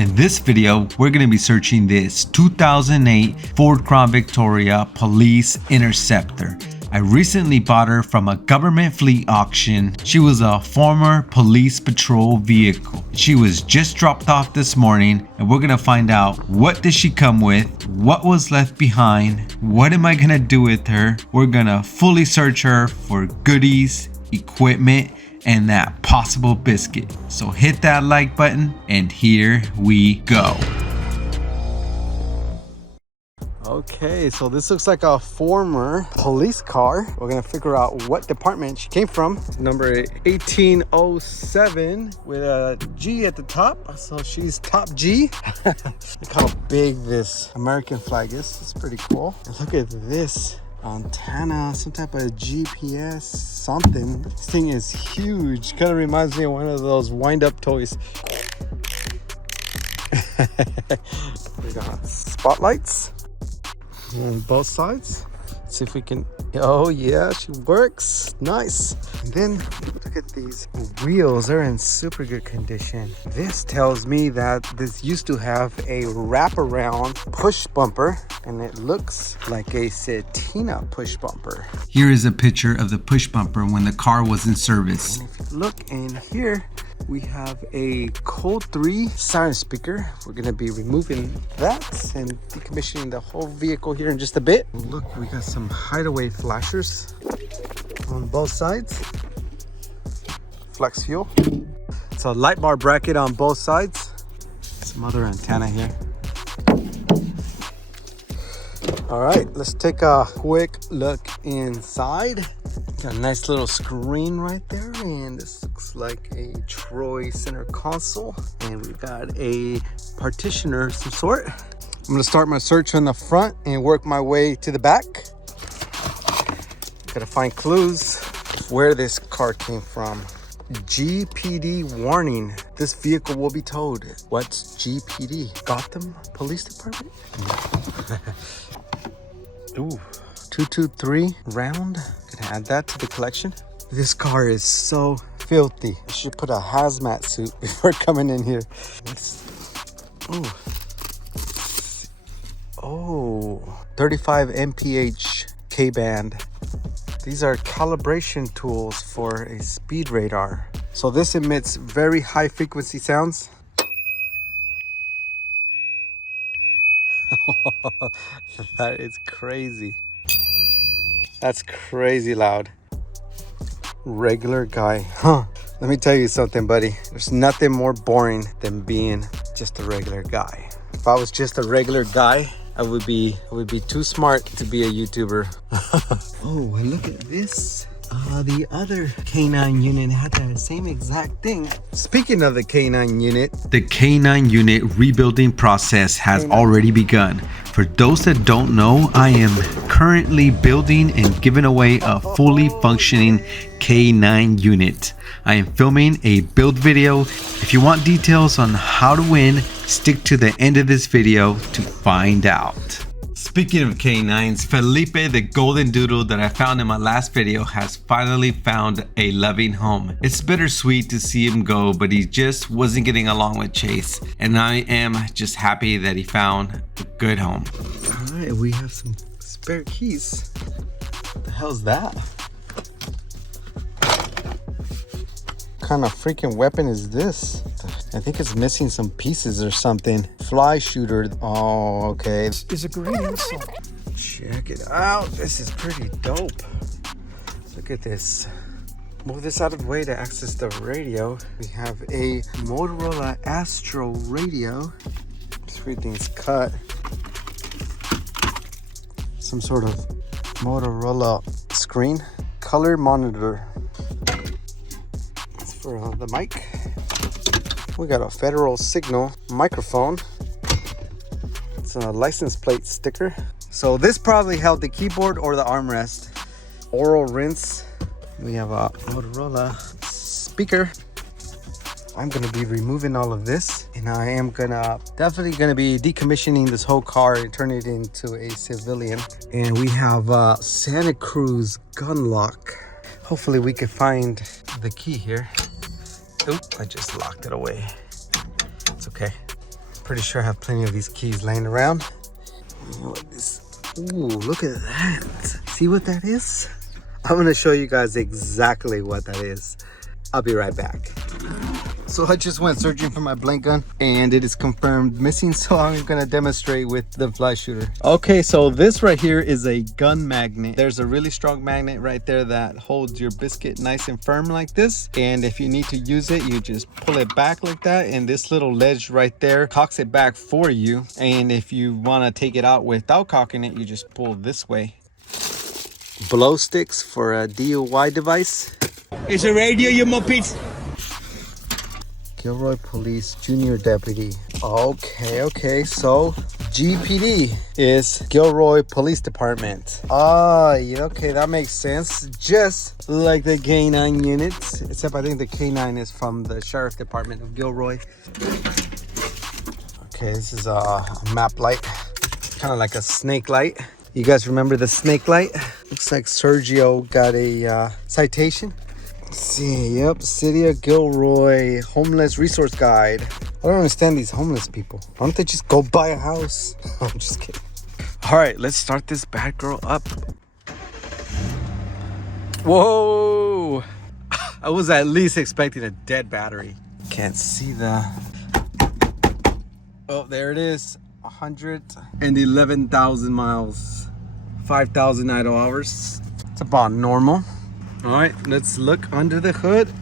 In this video, we're going to be searching this 2008 Ford Crown Victoria Police Interceptor. I recently bought her from a government fleet auction. She was a former police patrol vehicle. She was just dropped off this morning, and we're gonna find out what did she come with, what was left behind, what am I gonna do with her. We're gonna fully search her for goodies, equipment, and that possible biscuit. So hit that like button, and here we go. Okay, so this looks like a former police car. We're gonna figure out what department she came from. Number 1807 with a G at the top. So she's top G. Look how big this American flag is. It's pretty cool. And look at this antenna, some type of GPS something. This thing is huge. Kind of reminds me of one of those wind-up toys. We got spotlights on both sides. Let's see if we can. Oh yeah, she works. Nice. And then look at these wheels. They're in super good condition. This tells me that this used to have a wraparound push bumper, and it looks like a Cetina push bumper. Here is a picture of the push bumper when the car was in service. And if you look in here, we have a Code 3 siren speaker. We're gonna be removing that and decommissioning the whole vehicle here in just a bit. Look, we got some hideaway flashers on both sides. Flex fuel. It's a light bar bracket on both sides. Some other antenna here. All right, let's take a quick look inside. Got a nice little screen right there, and this looks like a Troy center console, and we've got a partitioner of some sort. I'm gonna start my search on the front and work my way to the back. Gotta find clues where this car came from. GPD warning, this vehicle will be towed. What's GPD? Gotham Police Department? Ooh, 223 round. Gonna add that to the collection. This car is so filthy. I should put a hazmat suit before coming in here. Oh, 35 mph K-band. These are calibration tools for a speed radar. So this emits very high frequency sounds. That is crazy. That's crazy loud. Regular guy, huh? Let me tell you something, buddy. There's nothing more boring than being just a regular guy. If I was just a regular guy, I would be too smart to be a YouTuber. Oh, and look at this. The other K9 unit had that same exact thing. Speaking of the K9 unit, the K9 unit rebuilding process has already begun. For those that don't know, I am currently building and giving away a fully functioning K9 unit. I am filming a build video. If you want details on how to win, stick to the end of this video to find out. Speaking of K9s, Felipe the golden doodle that I found in my last video has finally found a loving home. It's bittersweet to see him go, but he just wasn't getting along with Chase, and I am just happy that he found a good home. All right, we have some spare keys. What the hell's that? What kind of freaking weapon is this? I think it's missing some pieces or something. Fly shooter. Oh, okay. This is a great insult. Check it out. This is pretty dope. Look at this. Move this out of the way to access the radio. We have a Motorola Astro radio. Everything's cut. Some sort of Motorola screen. Color monitor. That's for the mic. We got a Federal Signal microphone. It's a license plate sticker. So this probably held the keyboard or the armrest. Oral rinse. We have a Motorola speaker. I'm gonna be removing all of this, and I am definitely gonna be decommissioning this whole car and turn it into a civilian. And we have a Santa Cruz gun lock. Hopefully we can find the key here. Oop, I just locked it away. It's okay. pretty sure I have plenty of these keys laying around. You know what this? Ooh, look at that. See what that is? I'm gonna show you guys exactly what that is. I'll be right back. So I just went searching for my blank gun and it is confirmed missing, so I'm gonna demonstrate with the fly shooter. Okay, so this right here is a gun magnet. There's a really strong magnet right there that holds your biscuit nice and firm like this, and if you need to use it, you just pull it back like that, and this little ledge right there cocks it back for you. And if you want to take it out without cocking it, you just pull this way. Blow sticks for a DUI device. It's a radio, you muppets. Gilroy Police Junior Deputy. Okay, so GPD is Gilroy Police Department. Okay, that makes sense. Just like the K9 units, except I think the K9 is from the Sheriff Department of Gilroy. Okay, this is a map light, kind of like a snake light. You guys remember the snake light? Looks like Sergio got a citation. Let's see, yep, City of Gilroy Homeless Resource Guide. I don't understand these homeless people. Why don't they just go buy a house? I'm just kidding. All right, let's start this bad girl up. Whoa! I was at least expecting a dead battery. Can't see the... Oh, there it is. 111,000 miles. 5,000 idle hours. It's about normal. All right, let's look under the hood.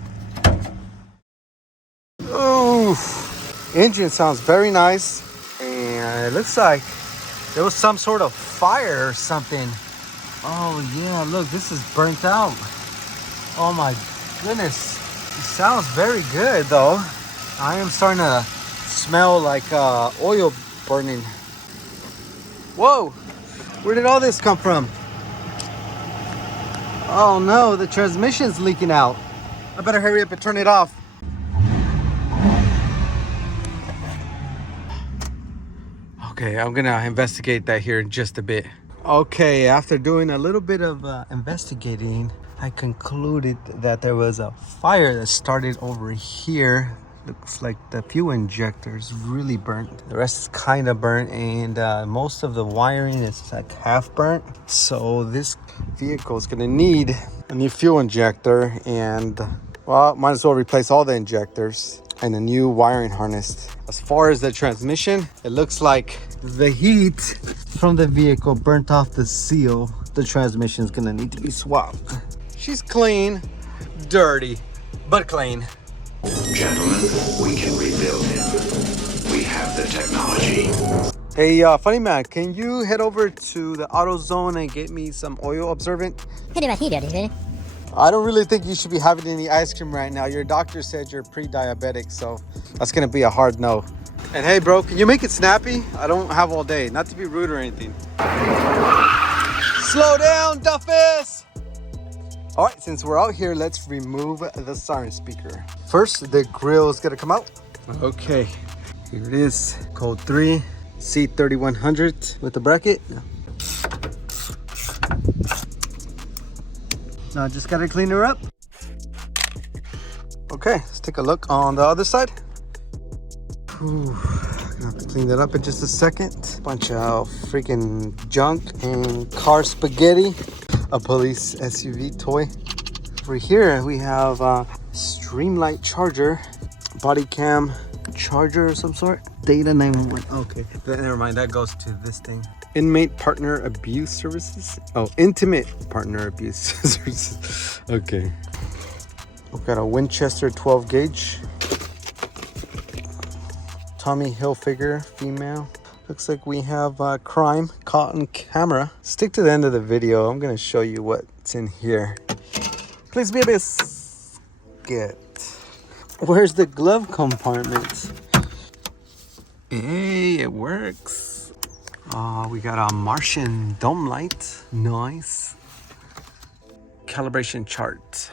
Oof. Engine sounds very nice. And it looks like there was some sort of fire or something. Oh yeah, look, this is burnt out. Oh my goodness. It sounds very good though. I am starting to smell like oil burning. Whoa, where did all this come from? Oh no, the transmission's leaking out. I better hurry up and turn it off. Okay, I'm gonna investigate that here in just a bit. Okay, after doing a little bit of investigating, I concluded that there was a fire that started over here. Looks like the fuel injector is really burnt. The rest is kind of burnt, and most of the wiring is like half burnt. So this vehicle is gonna need a new fuel injector, and well, might as well replace all the injectors and a new wiring harness. As far as the transmission, it looks like the heat from the vehicle burnt off the seal. The transmission is gonna need to be swapped. She's clean, dirty, but clean. Gentlemen, we can rebuild him. We have the technology. Hey, funny man, can you head over to the AutoZone and get me some oil absorbent? I don't really think you should be having any ice cream right now. Your doctor said you're pre-diabetic, so that's gonna be a hard no. And hey bro, can you make it snappy? I don't have all day, not to be rude or anything. Slow down, Duffus! All right, since we're out here, let's remove the siren speaker. First, the grill is gonna come out. Okay, here it is. Code 3, C3100 with the bracket. Now just gotta clean her up. Okay, let's take a look on the other side. Whew, gonna have to clean that up in just a second. Bunch of freaking junk and car spaghetti. A police SUV toy. Over here we have a Streamlight charger, body cam charger of some sort. Data 911. Okay, never mind. That goes to this thing. Inmate partner abuse services. Oh, intimate partner abuse services. Okay. We've got a Winchester 12 gauge. Tommy Hilfiger, female. Looks like we have a crime caught on camera. Stick to the end of the video. I'm gonna show you what's in here. Please be a biscuit. Where's the glove compartment? Hey, it works. Oh, we got a Martian dome light. Nice. Calibration chart.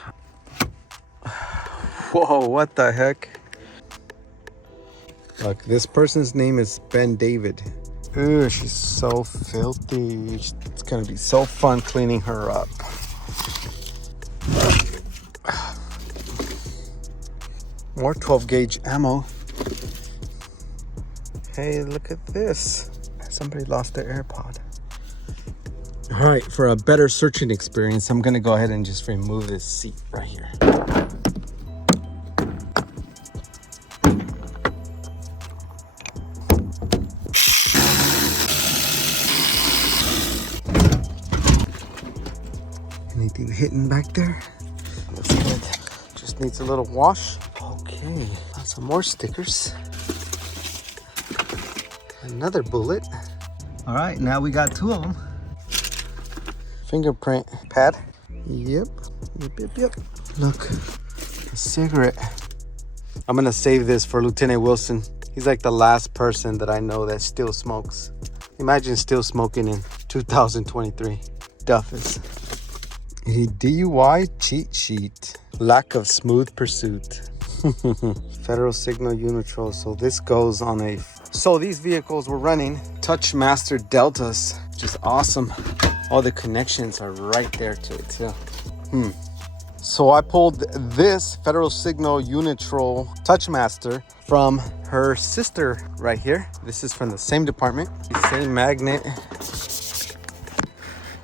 Whoa, what the heck? Look, this person's name is Ben David. Ooh, she's so filthy. It's gonna be so fun cleaning her up. More 12 gauge ammo. Hey, look at this. Somebody lost their AirPod. All right, for a better searching experience, I'm gonna go ahead and just remove this seat right here. Anything hidden back there? Looks good. Just needs a little wash. Okay, some more stickers. Another bullet. All right, now we got 2 of them. Fingerprint pad. Yep. Look, a cigarette. I'm gonna save this for Lieutenant Wilson. He's like the last person that I know that still smokes. Imagine still smoking in 2023. Duffus. A DUI cheat sheet. Lack of smooth pursuit. Federal signal Unitrol. So this goes on a... So these vehicles were running Touchmaster Deltas, which is awesome. All the connections are right there to it too. So I pulled this Federal Signal Unitrol Touchmaster from her sister right here. This is from the same department, same magnet,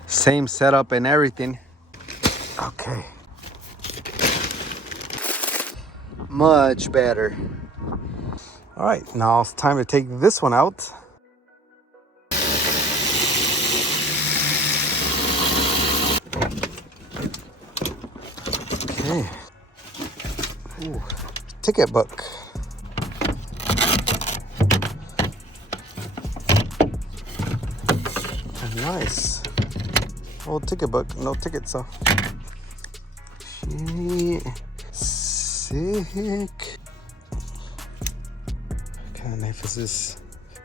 same setup and everything. Okay. Much better. All right, now it's time to take this one out. Okay. Ooh, ticket book. Nice. Old ticket book, no tickets though. Sick. What kind of knife is this?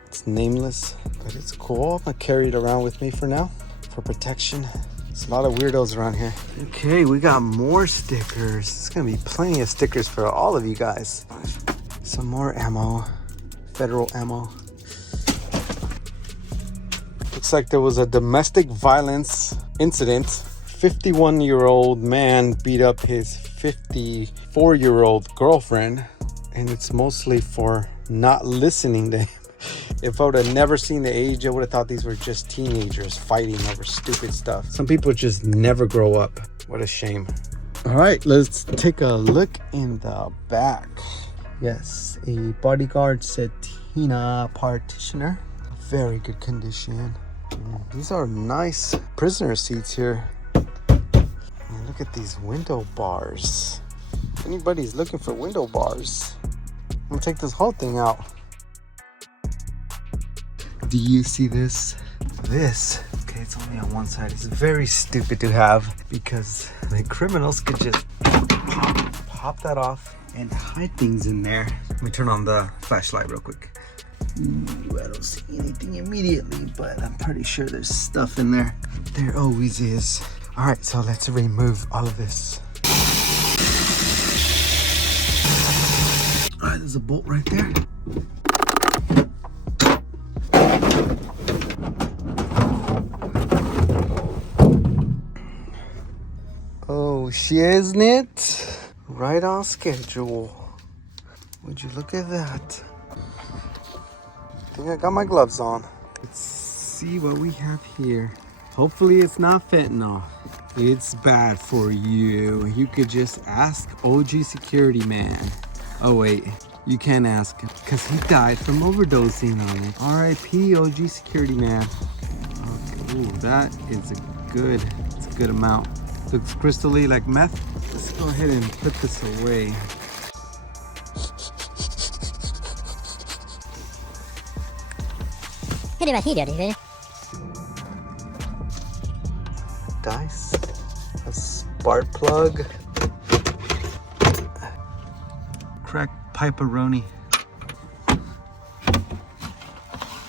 It's nameless, but it's cool. I'm gonna carry it around with me for now, for protection. There's a lot of weirdos around here. Okay, we got more stickers. It's gonna be plenty of stickers for all of you guys. Some more ammo, federal ammo. Looks like there was a domestic violence incident. 51-year-old man beat up his 54-year-old girlfriend, and it's mostly for not listening to him. If I would have never seen the age, I would have thought these were just teenagers fighting over stupid stuff. Some people just never grow up. What a shame. All right, let's take a look in the back. Yes, a bodyguard Setina partitioner. Very good condition. These are nice prisoner seats here. And look at these window bars. If anybody's looking for window bars, I'm gonna take this whole thing out. Do you see this? This, okay, it's only on one side. It's very stupid to have because the criminals could just pop that off and hide things in there. Let me turn on the flashlight real quick. Ooh, I don't see anything immediately, but I'm pretty sure there's stuff in there. There always is. All right, so let's remove all of this. All right, there's a bolt right there. Oh, shiznit. Right on schedule. Would you look at that? I think I got my gloves on. Let's see what we have here. Hopefully it's not fentanyl. It's bad for you. You could just ask OG security man. Oh wait, you can't ask him because he died from overdosing on it. RIP OG security man. Okay, ooh, that is it's a good amount. Looks crystally like meth. Let's go ahead and put this away. Dice, a spark plug, crack piperoni.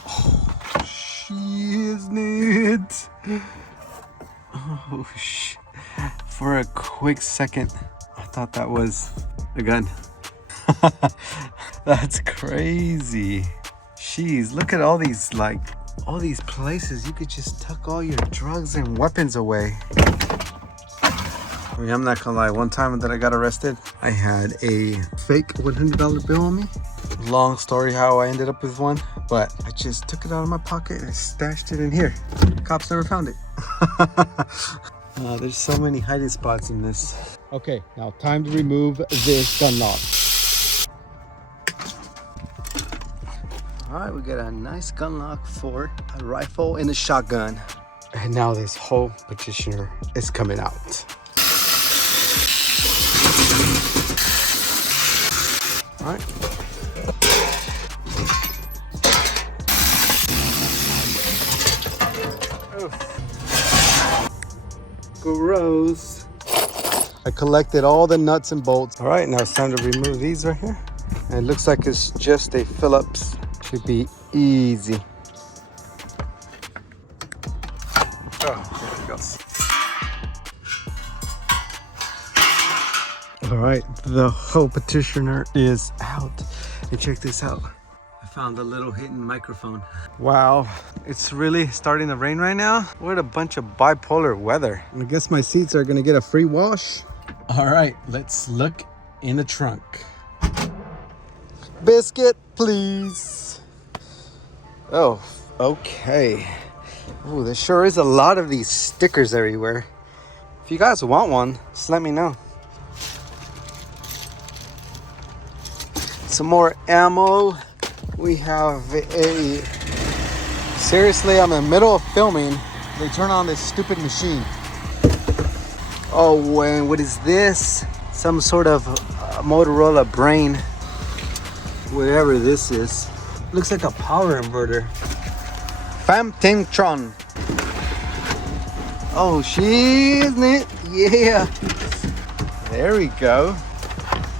Oh, shiznit. Oh, for a quick second, I thought that was a gun. That's crazy. Jeez, look at all these places you could just tuck all your drugs and weapons away. I mean, I'm not gonna lie, one time that I got arrested, I had a fake $100 bill on me. Long story how I ended up with one, but I just took it out of my pocket and stashed it in here. Cops never found it. There's so many hiding spots in this. Okay, now time to remove this gun lock. All right, we got a nice gun lock for a rifle and a shotgun. And now this whole petitioner is coming out. All right. Gross. I collected all the nuts and bolts. All right, now it's time to remove these right here. And it looks like it's just a Phillips. Should be easy. Oh, there it goes. All right, the whole petitioner is out. And check this out. I found a little hidden microphone. Wow, it's really starting to rain right now. What a bunch of bipolar weather. I guess my seats are gonna get a free wash. All right, let's look in the trunk. Biscuit, please. Oh, okay. Oh, there sure is a lot of these stickers everywhere. If you guys want one, just let me know. Some more ammo. We have a... Seriously, I'm in the middle of filming. They turn on this stupid machine. Oh, and what is this? Some sort of Motorola brain. Whatever this is. Looks like a power inverter. Famtingtron. Oh, isn't it? Yeah. There we go.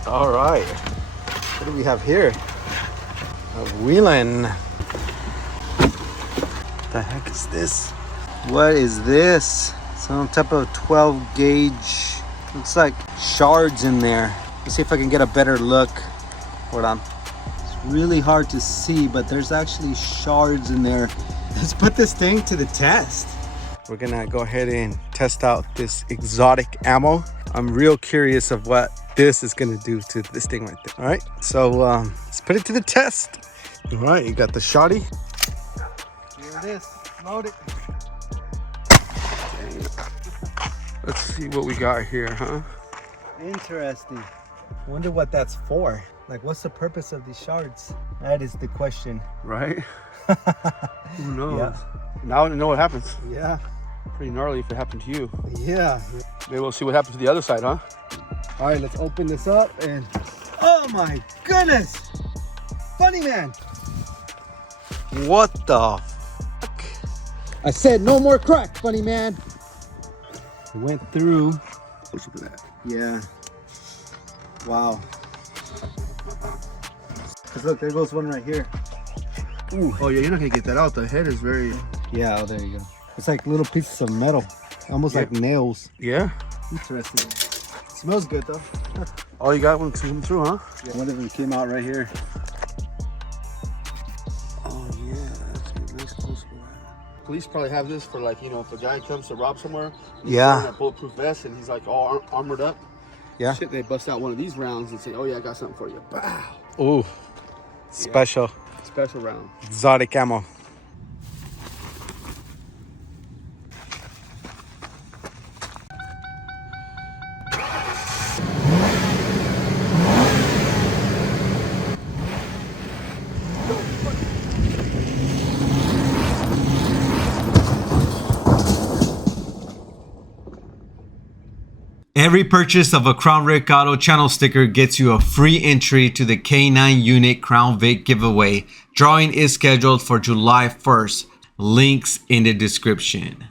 All right. What do we have here? A Wheelan. What the heck is this? What is this? Some type of 12 gauge. Looks like shards in there. Let's see if I can get a better look. Hold on. It's really hard to see, but there's actually shards in there. Let's put this thing to the test. We're gonna go ahead and test out this exotic ammo. I'm real curious of what this is gonna do to this thing right there. All right, so let's put it to the test. All right, you got the shotty. Here it is, load it. Let's see what we got here, huh? Interesting. I wonder what that's for. Like, what's the purpose of these shards? That is the question. Right? Who knows? Yeah. Now I know what happens. Yeah. Pretty gnarly if it happened to you. Yeah. Maybe we'll see what happens to the other side, huh? All right, let's open this up and... Oh my goodness! Funny man! What the fuck? I said no more crack, funny man! It went through. Let's look at that. Yeah. Wow. Cause look, there goes one right here. Ooh. Oh yeah, you're not gonna get that out. The head is very... Yeah, oh, there you go. It's like little pieces of metal. Almost like nails. Yeah. Interesting. Smells good though. Oh, you got one come through, huh? Yeah, one of them came out right here. Oh yeah, that's a nice close one. Police probably have this for, like, you know, if a guy comes to rob somewhere. He's wearing a bulletproof vest and he's like all armored up. Yeah. Shit, they bust out one of these rounds and say, "Oh yeah, I got something for you." Bow. Ooh. Special. Yeah. Special round. Exotic ammo. Every purchase of a Crown Vic Auto channel sticker gets you a free entry to the K9 unit Crown Vic giveaway. Drawing is scheduled for July 1st. Links in the description.